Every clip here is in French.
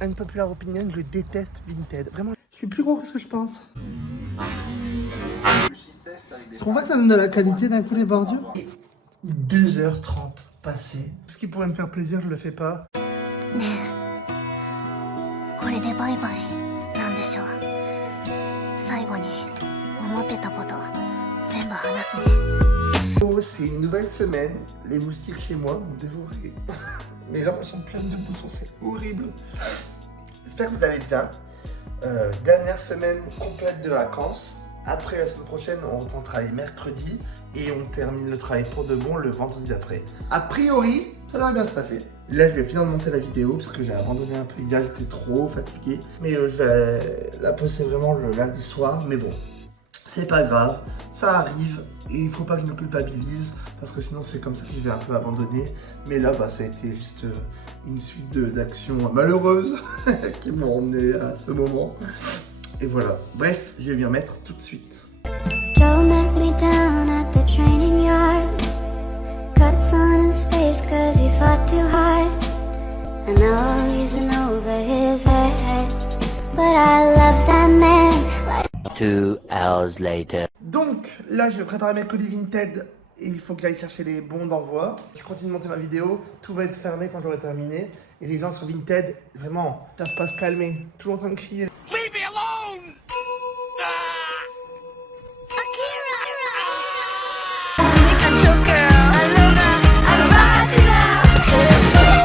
Unpopular opinion, je déteste Vinted. Vraiment, je suis plus gros que ce que je pense. Tu trouves pas que ça donne de la qualité d'un coup les bordures? 2h30 passées. Ce qui pourrait me faire plaisir, je le fais pas. Oh, c'est une nouvelle semaine. Les moustiques chez moi m'ont dévoré. Mes jambes sont pleines de boutons, c'est horrible. J'espère que vous allez bien. Dernière semaine complète de vacances. Après la semaine prochaine, on reprend le travail mercredi et on termine le travail pour de bon le vendredi d'après. A priori, ça devrait bien se passer. Là, je vais finir de monter la vidéo parce que j'ai abandonné un peu hier, j'étais trop fatigué. Mais je vais la poster vraiment le lundi soir. Mais bon, c'est pas grave, ça arrive et il faut pas que je me culpabilise parce que sinon c'est comme ça que je vais un peu abandonner. Mais là, ça a été juste une suite d'actions malheureuses qui m'ont emmené à ce moment. Et voilà, bref, je vais m'y remettre tout de suite. Joe met me down at the training yard. Cuts on his face cause he fought too hard. And now he's in over his head. But I love that man like 2 hours later. Donc là, je vais préparer mes colis Vinted et il faut que j'aille chercher les bons d'envoi. Si je continue de monter ma vidéo, tout va être fermé quand j'aurai terminé. Et les gens sur Vinted, vraiment, ils savent pas se calmer. Toujours en train de crier. Leave me alone!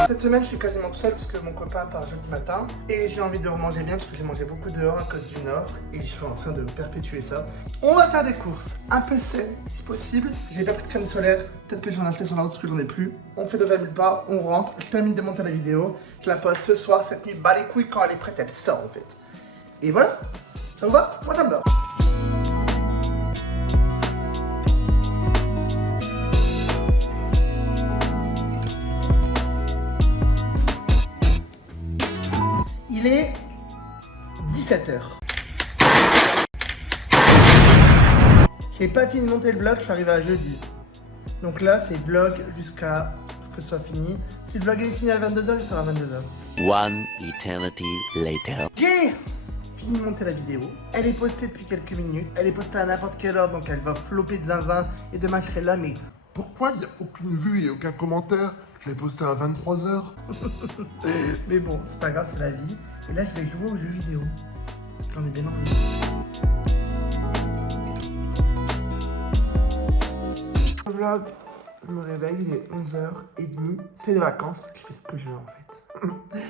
Cette semaine, je suis quasiment tout seul parce que mon copain part jeudi matin. Et j'ai envie de remanger bien parce que j'ai mangé beaucoup dehors à cause du nord. Et je suis en train de perpétuer ça. On va faire des courses un peu saines si possible. J'ai pas pris de crème solaire. Peut-être que j'en ai acheté sur la route parce que j'en ai plus. On fait de 20 000 pas, on rentre. Je termine de monter la vidéo. Je la poste ce soir, cette nuit. Bah les couilles, quand elle est prête, elle sort en fait. Et voilà. Ça vous va? Moi ça me va. Il est 17h. J'ai pas fini de monter le vlog, je suis arrivé à jeudi. Donc là, c'est vlog jusqu'à ce que ce soit fini. Si le vlog est fini à 22h, il sera à 22h. One eternity later. J'ai fini de monter la vidéo. Elle est postée depuis quelques minutes. Elle est postée à n'importe quelle heure, donc elle va flopper de zinzin. Et demain, je serai là, mais... Pourquoi il n'y a aucune vue et aucun commentaire? Je l'ai posté à 23h. Mais bon, c'est pas grave, c'est la vie. Et là, je vais jouer aux jeux vidéo. Parce que j'en ai bien envie. Le vlog, je me réveille, il est 11h30. C'est les vacances, je fais ce que je veux en fait.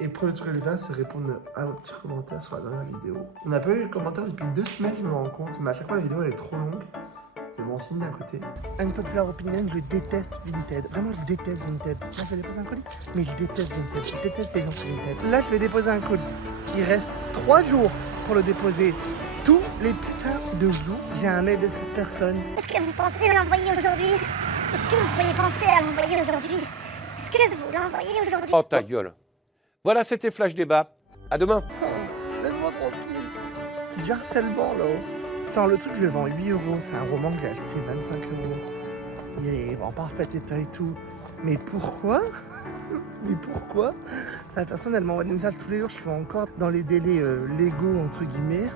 Et le premier truc que je vais faire, c'est répondre à vos petits commentaires sur la dernière vidéo. On n'a pas eu de commentaires depuis 2 semaines, je me rends compte. Mais à chaque fois, la vidéo elle est trop longue. C'est bon signe d'un côté. Unpopular opinion, je déteste Vinted. Vraiment, je déteste Vinted. Là, je vais déposer un colis, mais je déteste Vinted. Je déteste les gens sur Vinted. Là, je vais déposer un colis. Il reste 3 jours pour le déposer. Tous les putains de jours, j'ai un mail de cette personne. Est-ce que vous pensez l'envoyer aujourd'hui? Est-ce que vous pourriez penser à l'envoyer aujourd'hui? Est-ce que vous l'envoyez aujourd'hui? Oh ta gueule. Voilà, c'était Flash Débat. À demain. Oh, laisse-moi tranquille. C'est du harcèlement, là. Genre, le truc, je le vends 8 €. C'est un roman que j'ai acheté 25 €. Il est en parfait état et tout. Mais pourquoi? Mais pourquoi? La personne, elle m'envoie des messages tous les jours. Je suis encore dans les délais légaux, entre guillemets.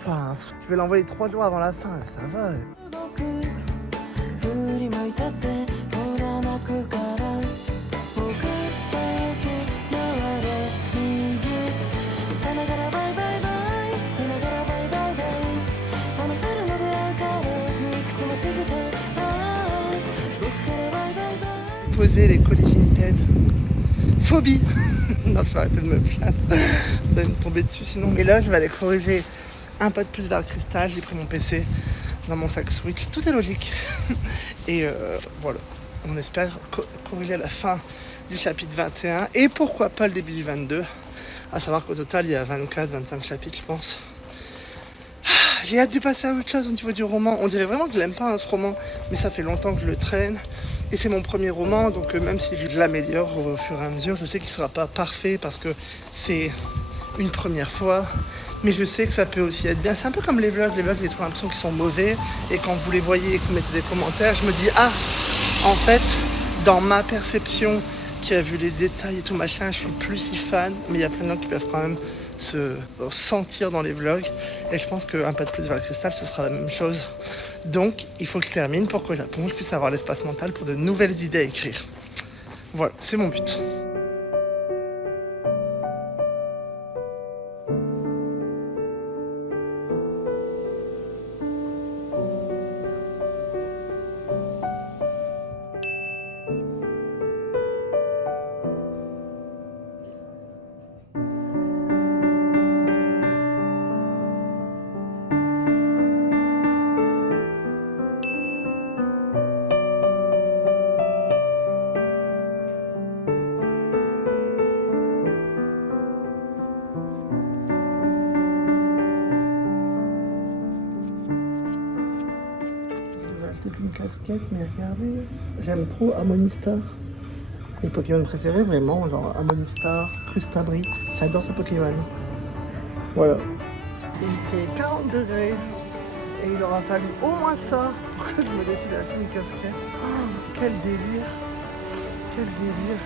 Enfin, je vais l'envoyer 3 jours avant la fin. Ça va. Poser les colis Vinted. Phobie. Non, je vais arrêter de me plaindre. Vous allez me tomber dessus sinon. Et là, je vais aller corriger un pas de plus vers le cristal. J'ai pris mon PC dans mon sac Switch. Tout est logique. Et voilà. On espère corriger la fin du chapitre 21. Et pourquoi pas le début du 22. À savoir qu'au total, il y a 24-25 chapitres, je pense. J'ai hâte de passer à autre chose au niveau du roman. On dirait vraiment que je l'aime pas, ce roman. Mais ça fait longtemps que je le traîne. Et c'est mon premier roman, donc même si je l'améliore au fur et à mesure, je sais qu'il ne sera pas parfait parce que c'est une première fois. Mais je sais que ça peut aussi être bien. C'est un peu comme les vlogs, j'ai toujours l'impression qu'ils sont mauvais. Et quand vous les voyez et que vous mettez des commentaires, je me dis, ah, en fait, dans ma perception, qui a vu les détails et tout machin, je suis plus si fan, mais il y a plein de gens qui peuvent quand même se sentir dans les vlogs. Et je pense qu'un pas de plus vers le cristal, ce sera la même chose. Donc, il faut que je termine pour qu'au Japon, je puisse avoir l'espace mental pour de nouvelles idées à écrire. Voilà, c'est mon but. Peut-être une casquette, mais regardez, j'aime trop Harmonistar. Mes Pokémon préférés, vraiment, genre Harmonistar, Crustabri, j'adore ce Pokémon. Voilà. Il fait 40 degrés et il aura fallu au moins ça pour que je me décide d'acheter une casquette. Oh, quel délire! Quel délire!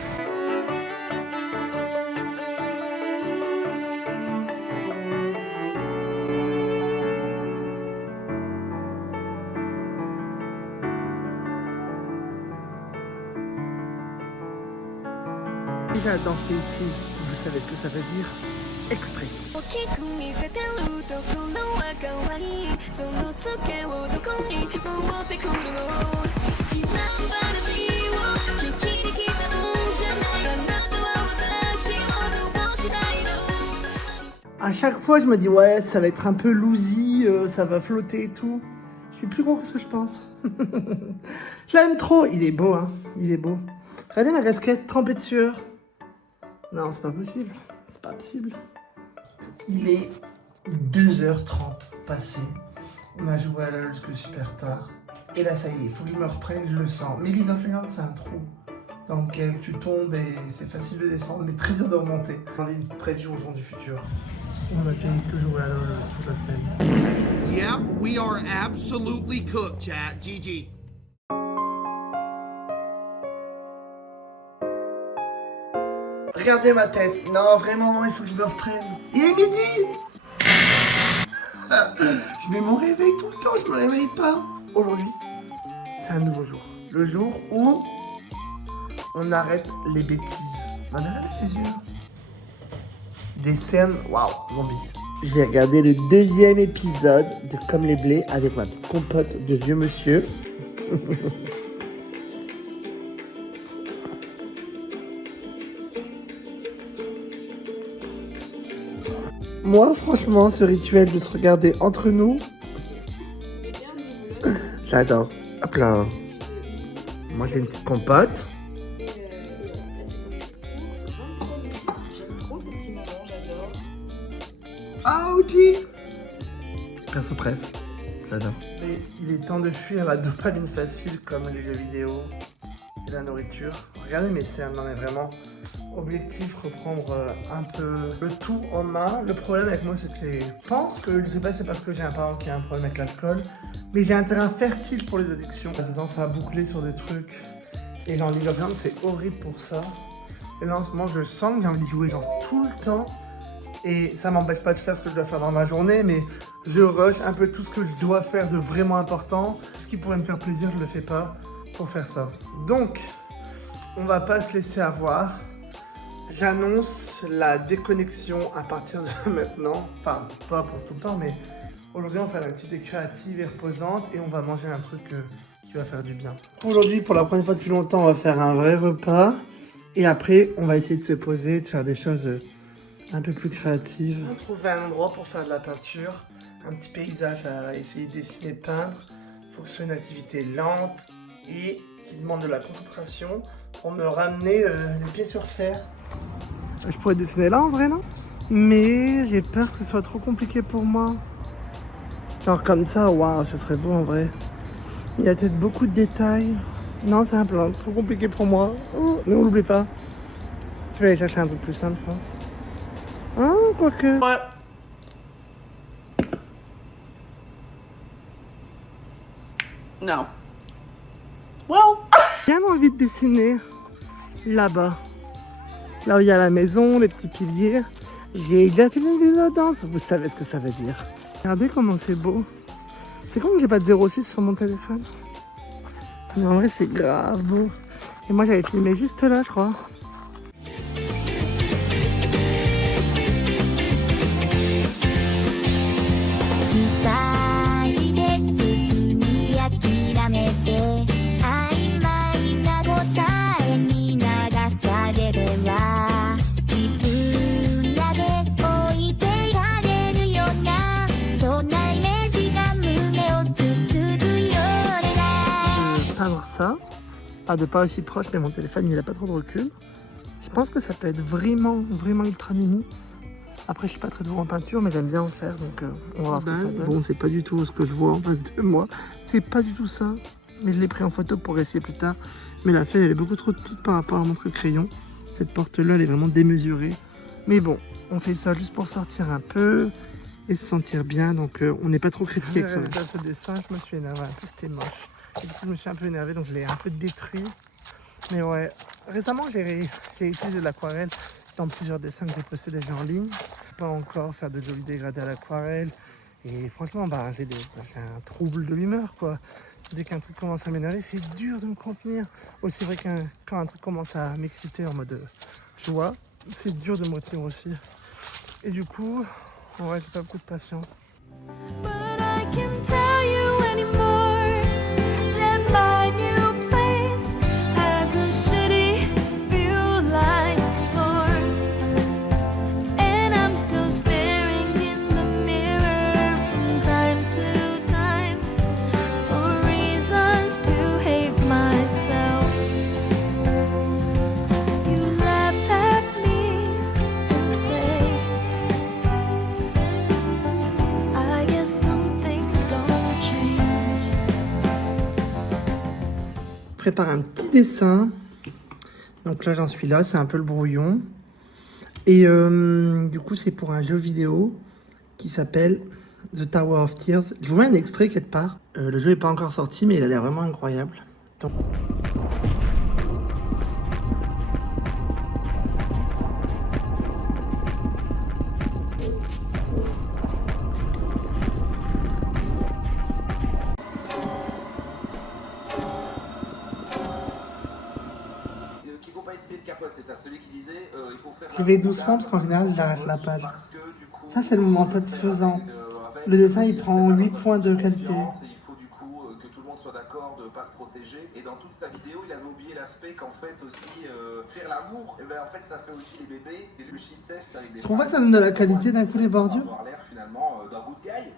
Déjà à danser ici, vous savez ce que ça veut dire? Extrait. À chaque fois, je me dis ouais, ça va être un peu lousy, ça va flotter et tout. Je suis plus gros que ce que je pense. J'aime trop. Il est beau, hein. Il est beau. Regardez ma casquette trempée de sueur. Non, c'est pas possible. C'est pas possible. Il est 2h30 passé. On a joué à LOL jusque super tard. Et là, ça y est, il faut que je me reprenne, je le sens. Mais League of Legends, c'est un trou dans lequel tu tombes et c'est facile de descendre, mais très dur de remonter. On a une petite preview au jour du futur. On a fini que jouer à LOL toute la semaine. Yeah, we are absolutely cooked, chat. GG. Regardez ma tête. Non, vraiment, il faut que je me reprenne. Il est midi. Je mets mon réveil tout le temps, je me réveille pas. Aujourd'hui, c'est un nouveau jour. Le jour où on arrête les bêtises. Non mais regardez les yeux. Des scènes, waouh, zombies. J'ai regardé le 2e épisode de Comme les blés avec ma petite compote de vieux monsieur. Moi, franchement, ce rituel de se regarder entre nous, j'adore. Hop là. Moi, j'ai une petite compote. Ah, ok. Perso préf, j'adore. Mais il est temps de fuir la dopamine facile comme les jeux vidéo et la nourriture. Regardez mes cernes, non mais vraiment. Objectif, reprendre un peu le tout en main. Le problème avec moi, c'est que je pense que, je sais pas, c'est parce que j'ai un parent qui a un problème avec l'alcool, mais j'ai un terrain fertile pour les addictions. J'ai tendance à boucler sur des trucs. Et genre League of Legends, c'est horrible pour ça. Et là, en ce moment, je sens que j'ai envie de jouer genre tout le temps. Et ça m'empêche pas de faire ce que je dois faire dans ma journée, mais je rush un peu tout ce que je dois faire de vraiment important. Ce qui pourrait me faire plaisir, je le fais pas pour faire ça. Donc, on va pas se laisser avoir. J'annonce la déconnexion à partir de maintenant. Enfin, pas pour tout le temps, mais aujourd'hui, on va faire une activité créative et reposante et on va manger un truc qui va faire du bien. Aujourd'hui, pour la première fois depuis longtemps, on va faire un vrai repas. Et après, on va essayer de se poser, de faire des choses un peu plus créatives. On va trouver un endroit pour faire de la peinture, un petit paysage à essayer de dessiner, de peindre. Il faut que ce soit une activité lente et qui demande de la concentration pour me ramener les pieds sur terre. Je pourrais dessiner là en vrai, non? Mais j'ai peur que ce soit trop compliqué pour moi. Genre comme ça, waouh, ce serait beau en vrai. Il y a peut-être beaucoup de détails. Non, c'est un plan trop compliqué pour moi. Oh, mais on l'oublie pas. Je vais aller chercher un truc plus simple, je pense. Ah, quoique. Ouais. No. Well. J'ai bien envie de dessiner là-bas. Là où il y a la maison, les petits piliers. J'ai déjà fait une vidéo dedans, vous savez ce que ça veut dire. Regardez comment c'est beau. C'est con que j'ai pas de 06 sur mon téléphone. Mais en vrai, c'est grave beau. Et moi, j'avais filmé juste là, je crois. Ça, pas de pas aussi proche, mais mon téléphone il a pas trop de recul. Je pense que ça peut être vraiment ultra mimi. Après je suis pas très doué en peinture, mais j'aime bien en faire, donc on va voir ce que ça donne. Bon, c'est pas du tout ce que je vois en face de moi, c'est pas du tout ça, mais je l'ai pris en photo pour essayer plus tard. Mais la feuille elle est beaucoup trop petite par rapport à mon trait de crayon. Cette porte là elle est vraiment démesurée, mais bon, on fait ça juste pour sortir un peu et se sentir bien, donc on n'est pas trop critiqué avec ça. Ce dessin, je me suis énervé un peu, c'était moche. Et du coup, je me suis un peu énervé, donc je l'ai un peu détruit. Mais ouais, récemment, j'ai utilisé de l'aquarelle dans plusieurs dessins que j'ai postés déjà en ligne. Pas encore faire de jolis dégradés à l'aquarelle. Et franchement, bah, j'ai un trouble de l'humeur, quoi. Dès qu'un truc commence à m'énerver, c'est dur de me contenir. Aussi vrai que quand un truc commence à m'exciter en mode joie, c'est dur de me retenir aussi. Et du coup, ouais, j'ai pas beaucoup de patience. But I can't tell you anymore. Prépare un petit dessin. Donc là j'en suis là, c'est un peu le brouillon. Et du coup c'est pour un jeu vidéo qui s'appelle The Tower of Tears. Je vous mets un extrait quelque part. Le jeu n'est pas encore sorti mais il a l'air vraiment incroyable. Donc... Je vais doucement parce qu'en général j'arrête la page. Ça c'est le moment satisfaisant. Le dessin il prend 8 points de qualité. Il faut du coup que tout le monde soit d'accord de ne pas se protéger. Et dans toute sa vidéo il avait oublié l'aspect qu'en fait aussi faire l'amour, et ben en fait ça fait aussi les bébés. Et le shit test avec des... Tu trouves pas que ça donne de la qualité d'un coup les bordures? Avoir l'air finalement d'un good guy.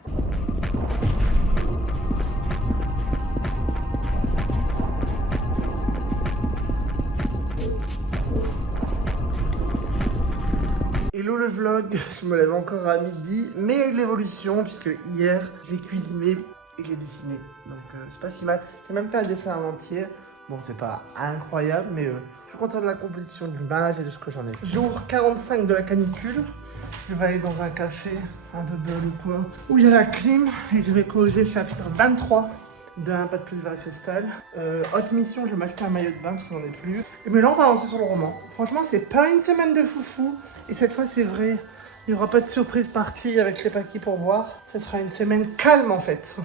Hello le vlog, je me lève encore à midi, mais l'évolution puisque hier j'ai cuisiné et j'ai dessiné, donc c'est pas si mal. J'ai même fait un dessin en entier, bon c'est pas incroyable mais je suis content de la composition de l'image et de ce que j'en ai. Jour 45 de la canicule, je vais aller dans un café, un bubble ou quoi, où il y a la clim et je vais corriger le chapitre 23 d'un pas de plus vers cristal. Haute mission, je vais m'acheter un maillot de bain parce que j'en ai plus. Mais là on va avancer sur le roman. Franchement c'est pas une semaine de foufou. Et cette fois c'est vrai, il n'y aura pas de surprise partie avec je sais pas qui pour voir. Ce sera une semaine calme en fait.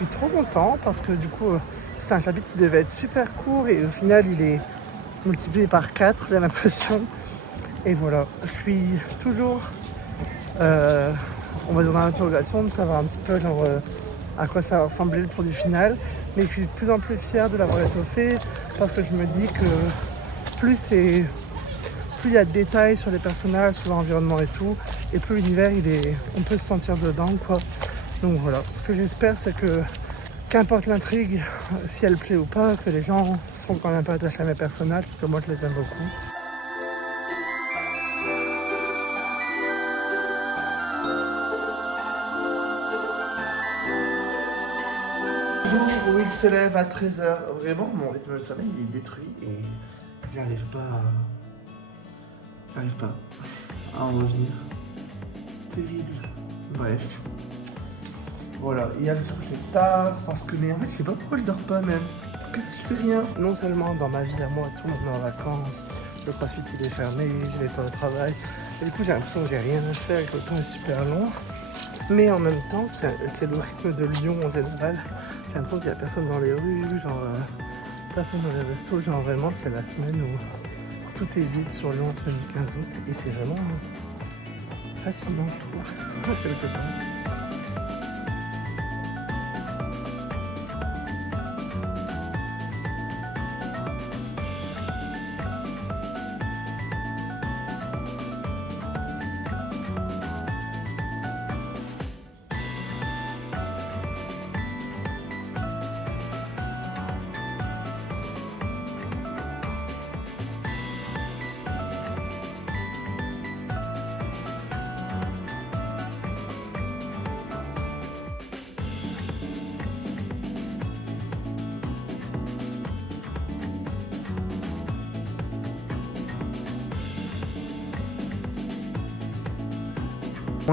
Je suis trop content parce que du coup c'est un chapitre qui devait être super court et au final il est multiplié par 4 j'ai l'impression. Et voilà, je suis toujours on va dire dans l'interrogation de savoir un petit peu genre à quoi ça va ressembler le produit final, mais je suis de plus en plus fier de l'avoir étoffé parce que je me dis que plus il y a de détails sur les personnages, sur l'environnement et tout, et plus l'univers on peut se sentir dedans quoi. Donc voilà, ce que j'espère c'est que qu'importe l'intrigue, si elle plaît ou pas, que les gens seront quand même pas attachés à mes personnages, parce que moi je les aime beaucoup. jour où il se lève à 13h. Vraiment, mon rythme de sommeil, il est détruit et j'arrive pas à en revenir. Terrible. Bref. Voilà, hier je me suis couché tard parce que, mais en fait, je sais pas pourquoi je dors pas même. Qu'est-ce que je fais rien? Non seulement dans ma vie à moi, tout le monde est en vacances, le crossfit il est fermé, je vais pas au travail. Et du coup, j'ai l'impression que j'ai rien à faire et que le temps est super long. Mais en même temps, c'est le rythme de Lyon en général. J'ai l'impression qu'il y a personne dans les rues, genre personne dans les restos. Genre vraiment, c'est la semaine où tout est vide sur Lyon entre le 15 août. Et c'est vraiment fascinant, je trouve. Quelque part.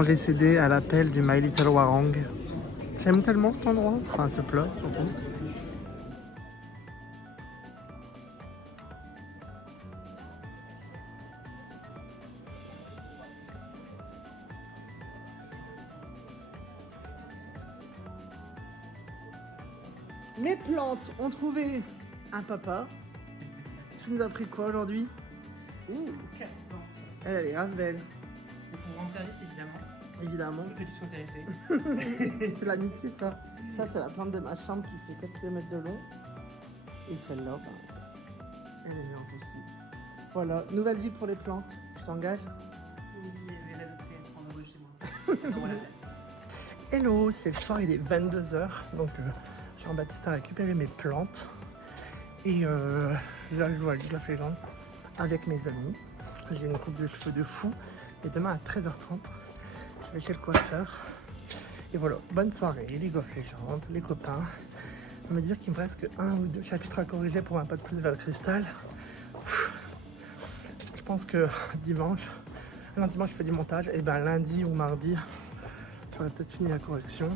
J'ai cédé à l'appel du My Little Warang. J'aime tellement cet endroit, enfin ce plat surtout. Mes plantes ont trouvé un papa. Tu nous as pris quoi aujourd'hui? Elle est grave belle. C'est pour rendre service, évidemment. Évidemment. Que tu sois intéressé. C'est l'amitié, ça. Ça, c'est la plante de ma chambre qui fait 4 km de long. Et celle-là, elle est énorme aussi. Voilà, nouvelle vie pour les plantes. Tu t'engages? Oui, elle va l'adopter, elle sera en heureux chez moi. J'envoie la place. Hello, c'est le soir, il est 22h. Donc, Jean-Baptiste a récupéré mes plantes. Et là, je joue à League of Legends avec mes amis. J'ai une coupe de cheveux de fou. Et demain à 13h30, je vais chez le coiffeur. Et voilà, bonne soirée, League of Legends, les copains. On va me dire qu'il me reste que 1 ou 2 chapitres à corriger pour un pas de plus vers le cristal. Je pense que dimanche je fais du montage, et ben lundi ou mardi, j'aurai peut-être fini la correction.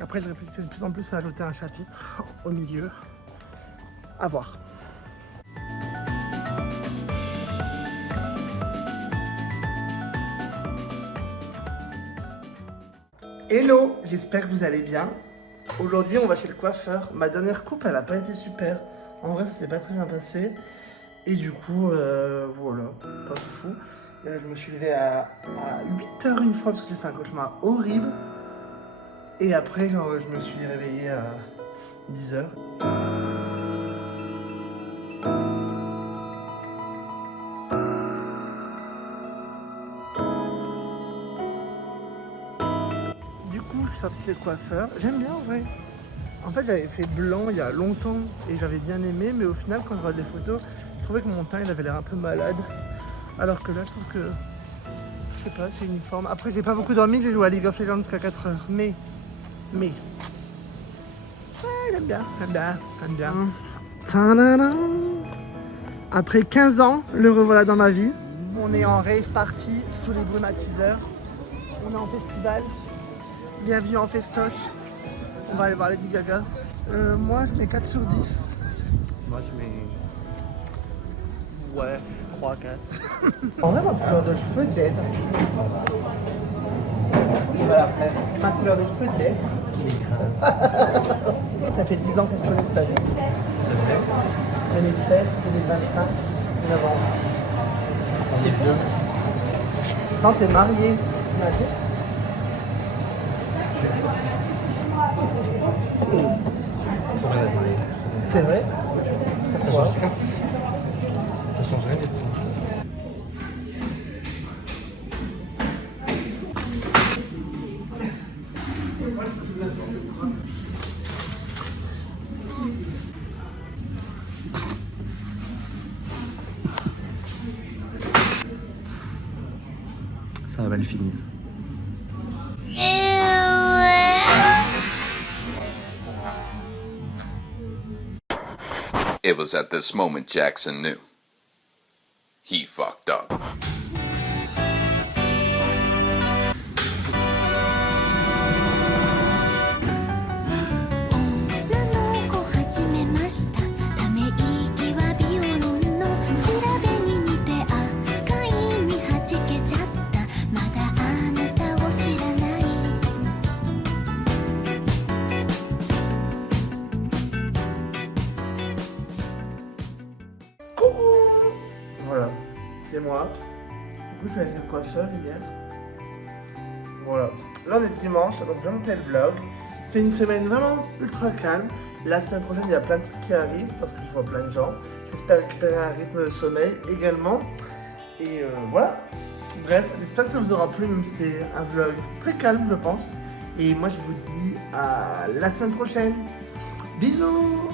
Après, je réfléchis de plus en plus à ajouter un chapitre au milieu. À voir. Hello, j'espère que vous allez bien. Aujourd'hui, on va chez le coiffeur. Ma dernière coupe, elle a pas été super. En vrai, ça s'est pas très bien passé. Et du coup, voilà, pas fou. Je me suis levé à 8h une fois parce que j'ai fait un cauchemar horrible. Et après, genre, je me suis réveillé à 10h. Je suis sorti chez le coiffeur. J'aime bien en vrai. En fait, j'avais fait blanc il y a longtemps et j'avais bien aimé, mais au final, quand je vois des photos, je trouvais que mon teint il avait l'air un peu malade. Alors que là, je trouve que, je sais pas, c'est uniforme. Après, j'ai pas beaucoup dormi, j'ai joué à League of Legends jusqu'à 4h. Mais, ouais, j'aime bien. Ta-da-da. Après 15 ans, le revoilà dans ma vie. On est en rave party sous les brumatiseurs. On est en festival. Bienvenue en festoche. On va aller voir Lady Gaga. Moi, je mets 4 sur 10. Moi, je mets... Ouais, 3, 4. En vrai, ma couleur de cheveux est dead. Voilà, frère. Ma couleur de cheveux est dead. Ça fait 10 ans qu'on se connaît cette année. 2016, 2025, novembre. On est deux. Quand t'es marié, t'imagines? C'est vrai? Pourquoi? Ça change rien du tout. Ça va mal finir. It was at this moment Jackson knew. He fucked up. coucou. Voilà, c'est moi. Du coup, je vais faire coiffeur hier. Voilà. Là, on est dimanche, donc je vais monter le vlog. C'est une semaine vraiment ultra calme. La semaine prochaine, il y a plein de trucs qui arrivent parce que je vois plein de gens. J'espère récupérer un rythme de sommeil également. Et voilà. Bref, j'espère que ça vous aura plu, même si c'était un vlog très calme, je pense. Et moi, je vous dis à la semaine prochaine. Bisous.